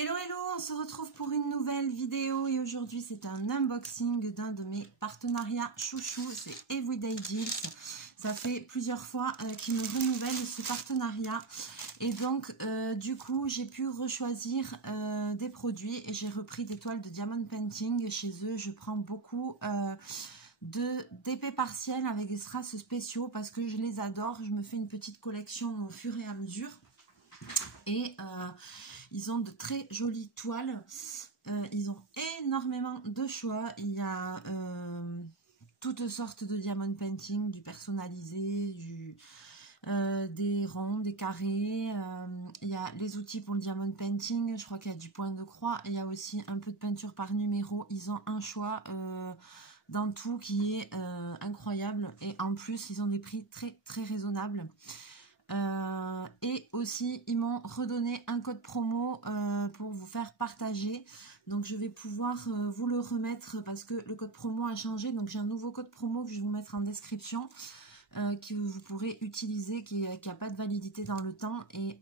Hello hello, on se retrouve pour une nouvelle vidéo et aujourd'hui c'est un unboxing d'un de mes partenariats chouchou, c'est Everyday Deals. Ça fait plusieurs fois qu'ils me renouvellent ce partenariat et donc du coup j'ai pu rechoisir des produits et j'ai repris des toiles de diamond painting. Chez eux je prends beaucoup d'épais partiels avec des strass spéciaux parce que je les adore. Je me fais une petite collection au fur et à mesure et ils ont de très jolies toiles, ils ont énormément de choix. Il y a toutes sortes de diamond painting, du personnalisé, des ronds, des carrés. Il y a les outils pour le diamond painting, je crois qu'il y a du point de croix. Il y a aussi un peu de peinture par numéro. Ils ont un choix dans tout qui est incroyable et en plus ils ont des prix très très raisonnables. Et aussi ils m'ont redonné un code promo pour vous faire partager, donc je vais pouvoir vous le remettre parce que le code promo a changé. Donc j'ai un nouveau code promo que je vais vous mettre en description que vous pourrez utiliser, qui n'a pas de validité dans le temps et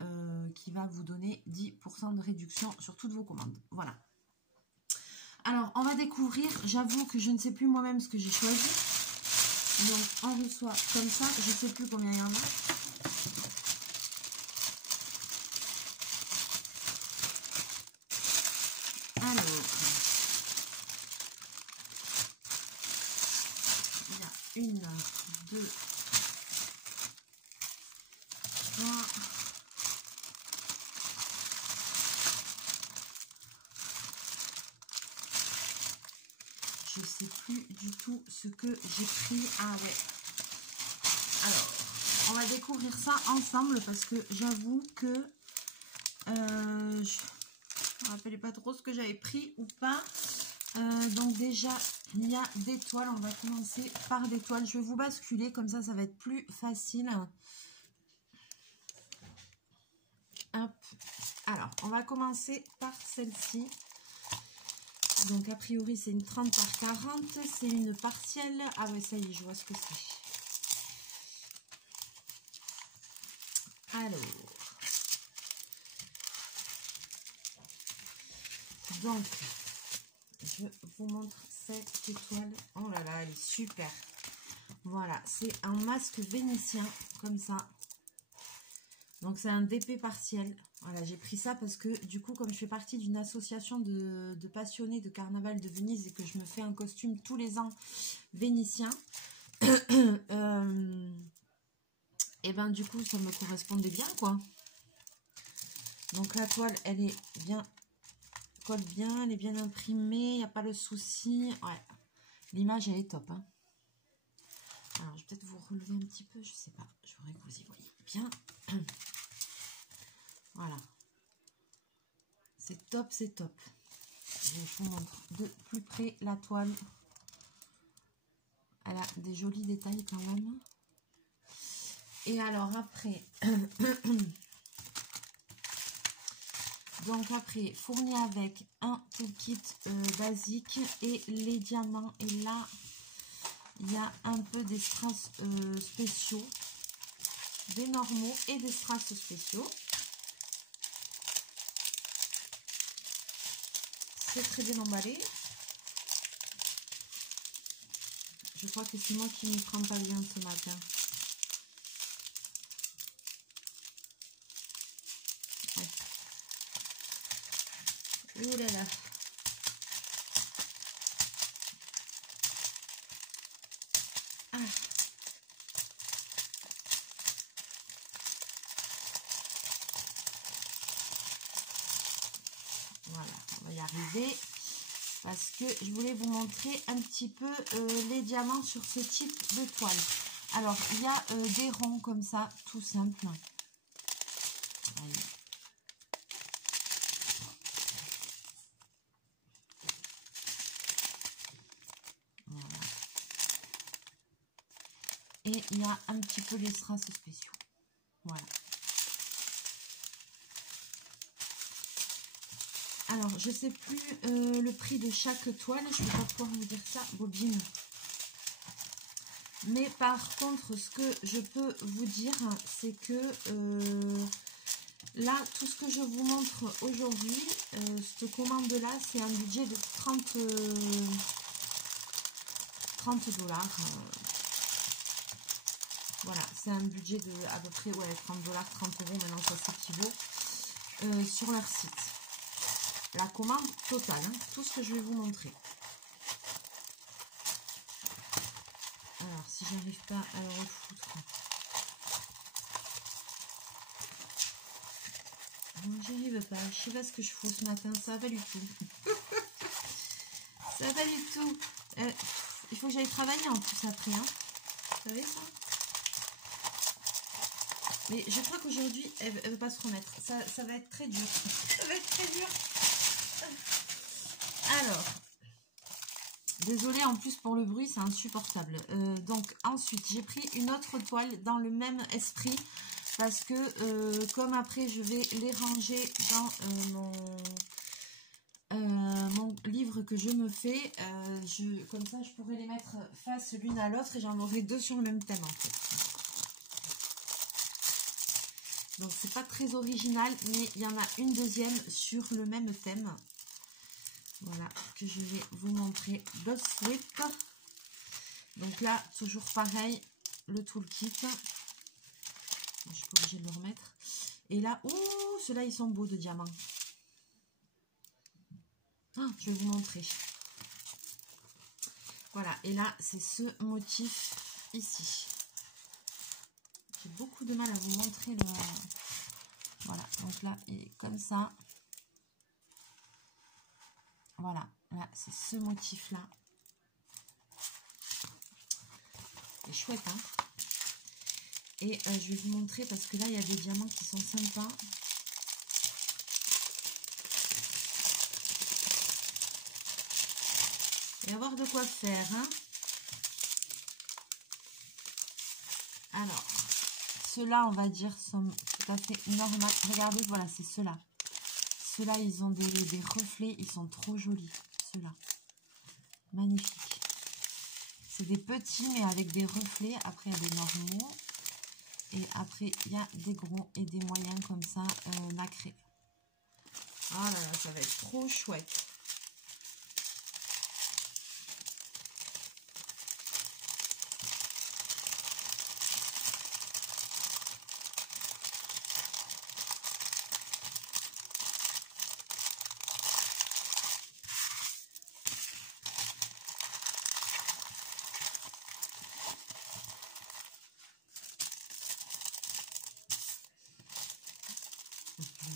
qui va vous donner 10% de réduction sur toutes vos commandes. Voilà, alors on va découvrir. J'avoue que je ne sais plus moi-même ce que j'ai choisi, donc on reçoit comme ça, je ne sais plus combien il y en a. Alors, il y a 1, 2, 3, je sais plus du tout ce que j'ai pris. Ah ouais. Alors, on va découvrir ça ensemble parce que j'avoue que je ne me rappelais pas trop ce que j'avais pris ou pas. Donc déjà, il y a des toiles. On va commencer par des toiles. Je vais vous basculer, comme ça va être plus facile. Hop. Alors, on va commencer par celle-ci. Donc, a priori, c'est une 30 par 40. C'est une partielle. Ah ouais, ça y est, je vois ce que c'est. Alors, donc, je vous montre cette toile. Oh là là, elle est super. Voilà, c'est un masque vénitien, comme ça. Donc, c'est un DP partiel. Voilà, j'ai pris ça parce que, du coup, comme je fais partie d'une association de passionnés de carnaval de Venise et que je me fais un costume tous les ans vénitien, et ben du coup, ça me correspondait bien, quoi. Donc, la toile, elle est bien... colle bien, elle est bien imprimée, il n'y a pas le souci. Ouais, l'image elle est top, hein. Alors je vais peut-être vous relever un petit peu, je sais pas, je voudrais que vous y voyez bien. Voilà, c'est top, c'est top. Je vous montre de plus près la toile. Elle a des jolis détails quand même. Et alors après donc après, fourni avec un toolkit basique et les diamants. Et là, il y a un peu des strass spéciaux, des normaux et des strass spéciaux. C'est très bien emballé. Je crois que c'est moi qui ne prends pas bien ce matin. Ouais. Ouh là là. Ah. Voilà, on va y arriver parce que je voulais vous montrer un petit peu les diamants sur ce type de toile. Alors, il y a des ronds comme ça, tout simple. Allez. Voilà. Et il y a un petit peu les strass spéciaux. Voilà. Alors, je sais plus le prix de chaque toile. Je ne vais pas pouvoir vous dire ça. Bobine. Mais par contre, ce que je peux vous dire, c'est que Là, tout ce que je vous montre aujourd'hui, cette commande-là, c'est un budget de 30 $. Voilà, c'est un budget de à peu près 30 $, 30 €, maintenant ça s'équivaut, sur leur site. La commande totale, hein, tout ce que je vais vous montrer. Alors, si j'arrive pas à le refoutre. J'y arrive pas, je sais pas ce que je fous ce matin, ça va pas du tout. Ça va pas du tout. Il faut que j'aille travailler en plus après, hein. Vous savez ça? Mais je crois qu'aujourd'hui, elle ne veut pas se remettre. Ça va être très dur. Ça va être très dur. Alors, désolée en plus pour le bruit, c'est insupportable. Donc ensuite, j'ai pris une autre toile dans le même esprit. Parce que comme après, je vais les ranger dans mon livre que je me fais. Comme ça, je pourrais les mettre face l'une à l'autre et j'en aurai deux sur le même thème en fait. Donc c'est pas très original, mais il y en a une deuxième sur le même thème. Voilà, que je vais vous montrer de suite. Donc là, toujours pareil, le toolkit. Je suis pas obligée de le remettre. Et là, oh, ceux-là, ils sont beaux de diamants. Oh, je vais vous montrer. Voilà, et là, c'est ce motif ici. J'ai beaucoup de mal à vous montrer le... Voilà, donc là, il est comme ça. Voilà, là, c'est ce motif-là. C'est chouette, hein. Et je vais vous montrer parce que là, il y a des diamants qui sont sympas. Et avoir de quoi faire, hein. Alors, ceux-là, on va dire, sont tout à fait normaux. Regardez, voilà, c'est ceux-là. Ceux-là, ils ont des reflets. Ils sont trop jolis, ceux-là. Magnifique. C'est des petits, mais avec des reflets. Après, il y a des normaux. Et après, il y a des gros et des moyens comme ça, nacrés. Ah là là, ça va être trop chouette.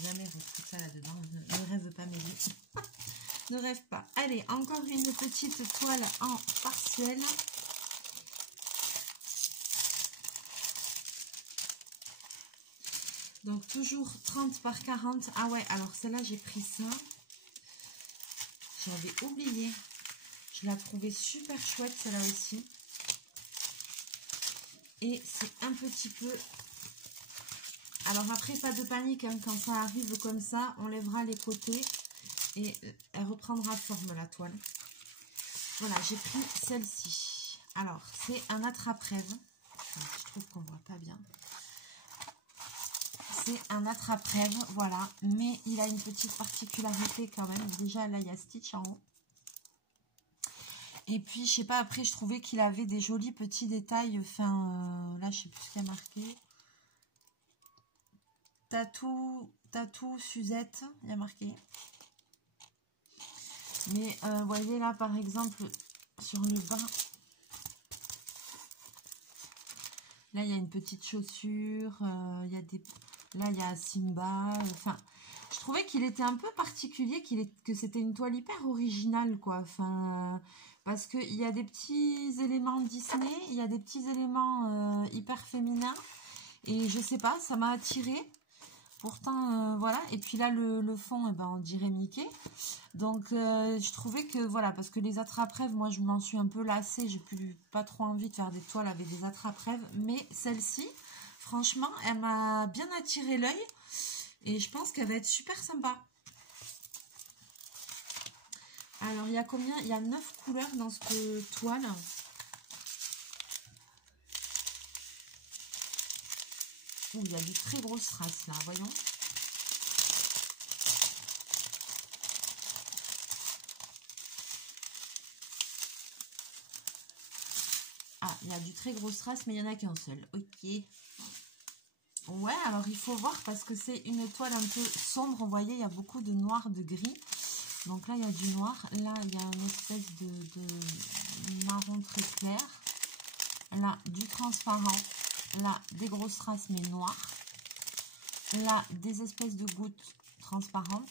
Jamais repris ça là-dedans. Ne rêve pas, Mélie. Ne rêve pas. Allez, encore une petite toile en partiel. Donc, toujours 30 par 40. Ah ouais, alors celle-là, j'ai pris ça. J'avais oublié. Je la trouvais super chouette, celle-là aussi. Et c'est un petit peu... Alors après, pas de panique, hein, quand ça arrive comme ça, on lèvera les côtés et elle reprendra forme, la toile. Voilà, j'ai pris celle-ci. Alors, c'est un attrape-rêve. Je trouve qu'on ne voit pas bien. C'est un attrape-rêve, voilà. Mais il a une petite particularité quand même. Déjà, là, il y a Stitch en haut. Et puis, je sais pas, après, je trouvais qu'il avait des jolis petits détails. Enfin, là, je sais plus ce qu'il y a marqué. Tatou, Suzette, il y a marqué. Mais vous voyez là, par exemple, sur le bas, là, il y a une petite chaussure. Il y a des... Là, il y a Simba. Enfin, je trouvais qu'il était un peu particulier, que c'était une toile hyper originale, quoi. Enfin, parce qu'il y a des petits éléments Disney, il y a des petits éléments hyper féminins. Et je sais pas, ça m'a attirée. Pourtant, voilà. Et puis là, le fond, eh ben, on dirait Mickey. Donc, je trouvais que, voilà, parce que les attrape-rêves, moi, je m'en suis un peu lassée. J'ai plus pas trop envie de faire des toiles avec des attrape-rêves. Mais celle-ci, franchement, elle m'a bien attiré l'œil. Et je pense qu'elle va être super sympa. Alors, il y a combien? Il y a 9 couleurs dans cette toile. Oh, il y a du très gros strass là, voyons. Il y a du très gros strass, mais il n'y en a qu'un seul. Ok. Ouais, alors il faut voir parce que c'est une toile un peu sombre. Vous voyez, il y a beaucoup de noir, de gris. Donc là, il y a du noir. Là, il y a une espèce de marron très clair. Là, du transparent. Là, des gros strass, mais noirs. Là, des espèces de gouttes transparentes.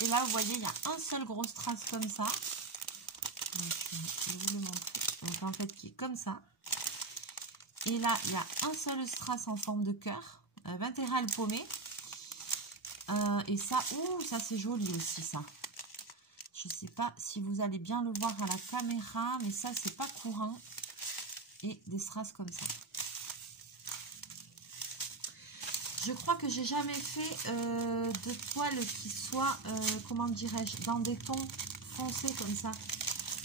Et là, vous voyez, il y a un seul gros strass comme ça. Donc, je vais vous le montrer. Donc, en fait, qui est comme ça. Et là, il y a un seul strass en forme de cœur. Vintéral paumé. Et ça, ouh, ça c'est joli aussi, ça. Je ne sais pas si vous allez bien le voir à la caméra, mais ça, c'est pas courant. Et des strass comme ça. Je crois que j'ai jamais fait de toile qui soit, comment dirais-je, dans des tons foncés comme ça.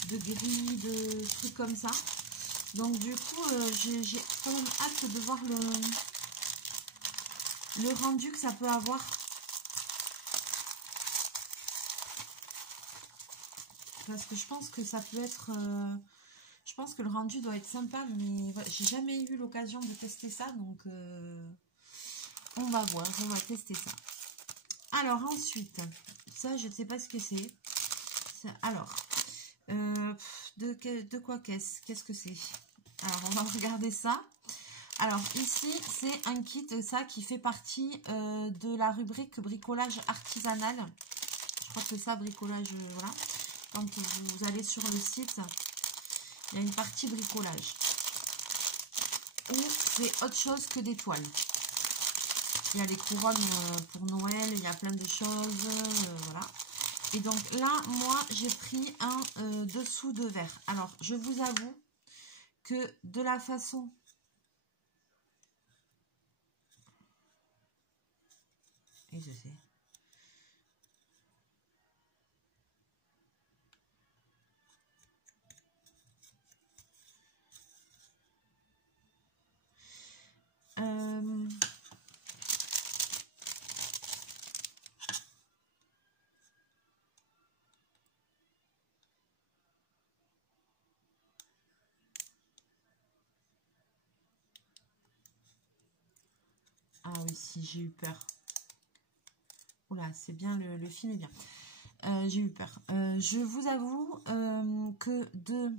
De gris, de trucs comme ça. Donc du coup, j'ai quand même hâte de voir le rendu que ça peut avoir. Parce que je pense que ça peut être... je pense que le rendu doit être sympa, mais voilà, j'ai jamais eu l'occasion de tester ça. Donc on va voir, on va tester ça. Alors ensuite, ça je ne sais pas ce que c'est. Alors, de quoi qu'est-ce que c'est? Alors on va regarder ça. Alors ici c'est un kit, ça qui fait partie de la rubrique bricolage artisanal. Je crois que c'est ça, bricolage, voilà. Quand vous allez sur le site, il y a une partie bricolage où c'est autre chose que des toiles. Il y a les couronnes pour Noël, il y a plein de choses, voilà. Et donc là, moi, j'ai pris un dessous de verre. Alors, je vous avoue que de la façon... Et je sais... Ah oui, si, j'ai eu peur. Oula, c'est bien, le film est bien. J'ai eu peur. Je vous avoue que de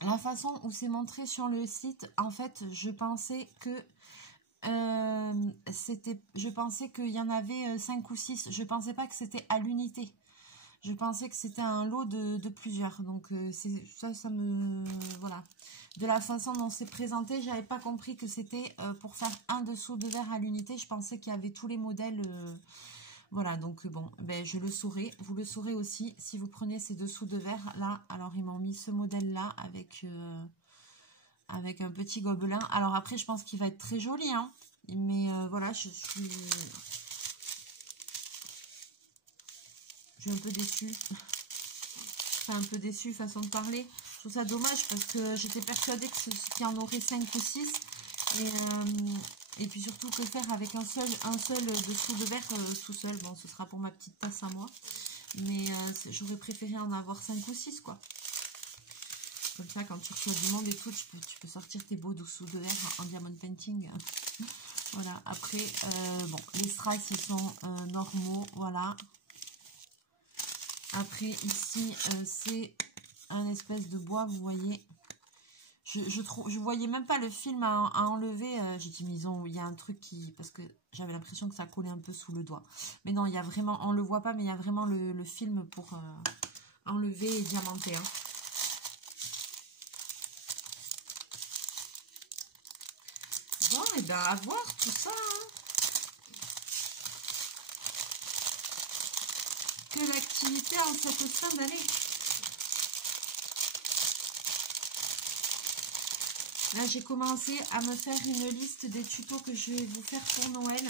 la façon où c'est montré sur le site, en fait, je pensais que je pensais qu'il y en avait 5 ou 6. Je pensais pas que c'était à l'unité. Je pensais que c'était un lot de plusieurs. Donc, ça me... Voilà. De la façon dont c'est présenté, j'avais pas compris que c'était pour faire un dessous de verre à l'unité. Je pensais qu'il y avait tous les modèles... voilà, donc bon, ben, je le saurai. Vous le saurez aussi si vous prenez ces dessous de verre là. Alors, ils m'ont mis ce modèle-là avec un petit gobelin. Alors après, je pense qu'il va être très joli, hein. Mais voilà, je suis un peu déçue. Enfin, un peu déçue, façon de parler. Je trouve ça dommage parce que j'étais persuadée qu'il y en aurait 5 ou 6. Et puis surtout, que faire avec un seul dessous de verre tout seul. Bon, ce sera pour ma petite tasse à moi. Mais j'aurais préféré en avoir 5 ou 6, quoi. Comme ça, quand tu reçois du monde et tout, tu peux sortir tes beaux dessous de verre en diamond painting. Voilà, après, bon, les strass, ils sont normaux, voilà. Après, ici, c'est un espèce de bois, vous voyez. Je voyais même pas le film à enlever. J'ai dit, mais il y a un truc qui... Parce que j'avais l'impression que ça collait un peu sous le doigt. Mais non, il y a vraiment... On le voit pas, mais il y a vraiment le film pour enlever et diamanter. Hein. Bon, et bien, à voir tout ça. Hein. Que l'activité en cette fin d'année. Là, j'ai commencé à me faire une liste des tutos que je vais vous faire pour Noël.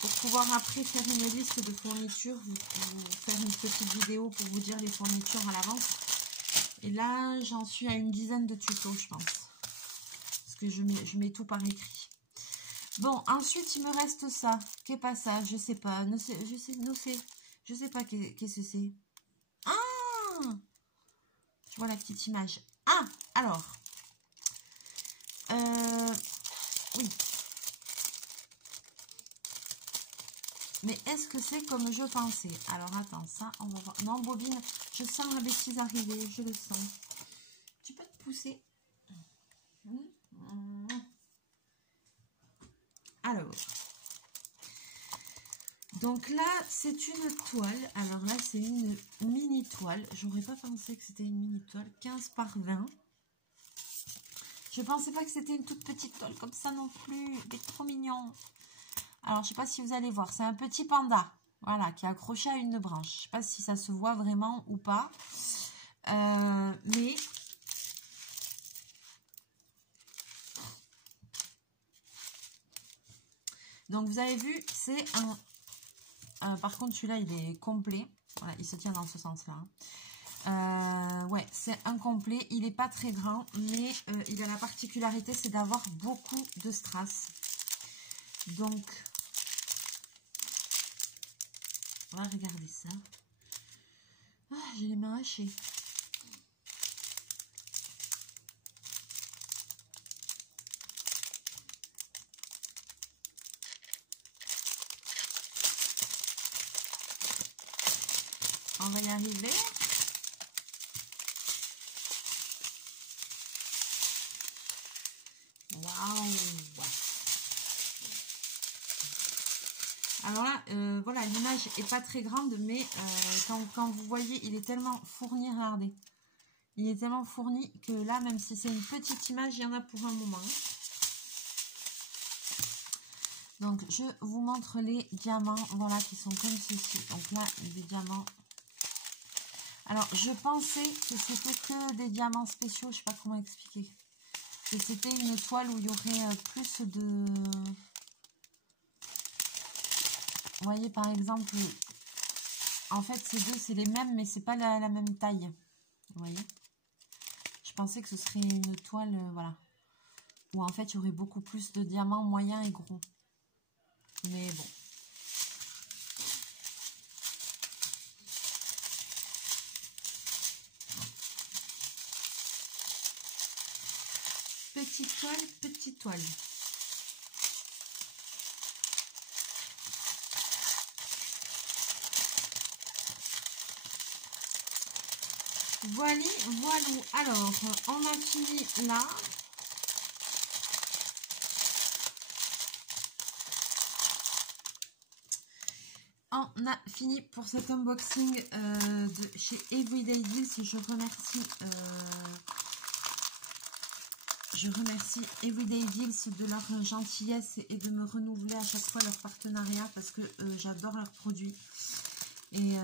Pour pouvoir après faire une liste de fournitures, vous faire une petite vidéo pour vous dire les fournitures à l'avance. Et là, j'en suis à une dizaine de tutos, je pense. Parce que je mets tout par écrit. Bon, ensuite, il me reste ça. Qu'est pas ça? Je sais pas. Je sais pas qu'est-ce que c'est. Ah! Je vois la petite image. Ah, alors. Oui. Mais est-ce que c'est comme je pensais? Alors, attends, ça, on va voir. Non, bobine, je sens la bêtise arriver, je le sens. Tu peux te pousser. Alors. Donc là, c'est une toile. Alors là, c'est une mini toile. J'aurais pas pensé que c'était une mini toile. 15 par 20. Je pensais pas que c'était une toute petite toile comme ça non plus. Il est trop mignon. Alors, je sais pas si vous allez voir. C'est un petit panda. Voilà, qui est accroché à une branche. Je sais pas si ça se voit vraiment ou pas. Mais... Donc, vous avez vu, c'est un... par contre, celui-là, il est complet. Voilà, il se tient dans ce sens-là. Ouais, c'est incomplet. Il n'est pas très grand, mais il a la particularité, c'est d'avoir beaucoup de strass. Donc, on va regarder ça. Ah, j'ai les mains hachées. On va y arriver. Waouh! Alors là, voilà, l'image est pas très grande, mais quand vous voyez, il est tellement fourni, regardez. Il est tellement fourni que là, même si c'est une petite image, il y en a pour un moment. Donc, je vous montre les diamants, voilà, qui sont comme ceci. Donc là, des diamants. Alors, je pensais que c'était que des diamants spéciaux, je sais pas comment expliquer. Que c'était une toile où il y aurait plus de... Vous voyez, par exemple, en fait, ces deux, c'est les mêmes, mais c'est pas la même taille. Vous voyez? Je pensais que ce serait une toile, voilà. Où en fait, il y aurait beaucoup plus de diamants moyens et gros. Mais bon. Petite toile, petite toile. Voilà, voilà. Alors, on a fini là. On a fini pour cet unboxing de chez Everyday Deals. Je remercie Everyday Deals de leur gentillesse et de me renouveler à chaque fois leur partenariat parce que j'adore leurs produits. Et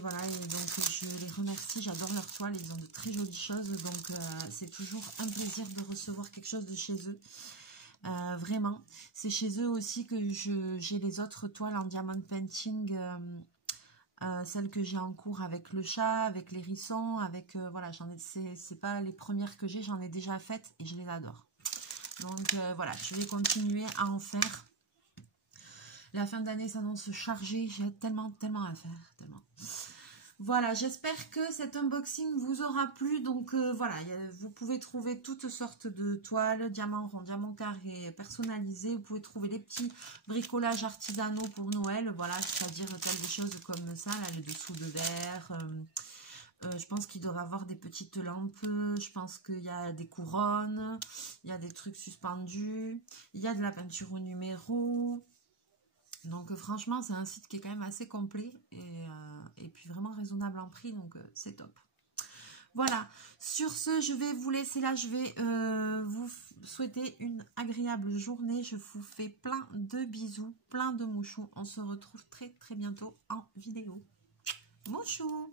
voilà, et donc je les remercie, j'adore leurs toiles, ils ont de très jolies choses, donc c'est toujours un plaisir de recevoir quelque chose de chez eux. Vraiment, c'est chez eux aussi que j'ai les autres toiles en diamond painting, celles que j'ai en cours avec le chat, avec l'hérisson, avec voilà, c'est pas les premières que j'en ai déjà faites et je les adore. Donc voilà, je vais continuer à en faire. La fin d'année s'annonce chargée, j'ai tellement à faire, tellement. Voilà, j'espère que cet unboxing vous aura plu. Donc voilà, vous pouvez trouver toutes sortes de toiles, diamants ronds, diamants carrés, personnalisés. Vous pouvez trouver des petits bricolages artisanaux pour Noël. Voilà, c'est-à-dire des choses comme ça, là, le dessous de verre. Je pense qu'il doit y avoir des petites lampes. Je pense qu'il y a des couronnes. Il y a des trucs suspendus. Il y a de la peinture au numéro. Donc franchement, c'est un site qui est quand même assez complet et puis vraiment raisonnable en prix, donc c'est top. Voilà, sur ce, je vais vous laisser là, je vais vous souhaiter une agréable journée. Je vous fais plein de bisous, plein de mouchous. On se retrouve très bientôt en vidéo. Mouchou!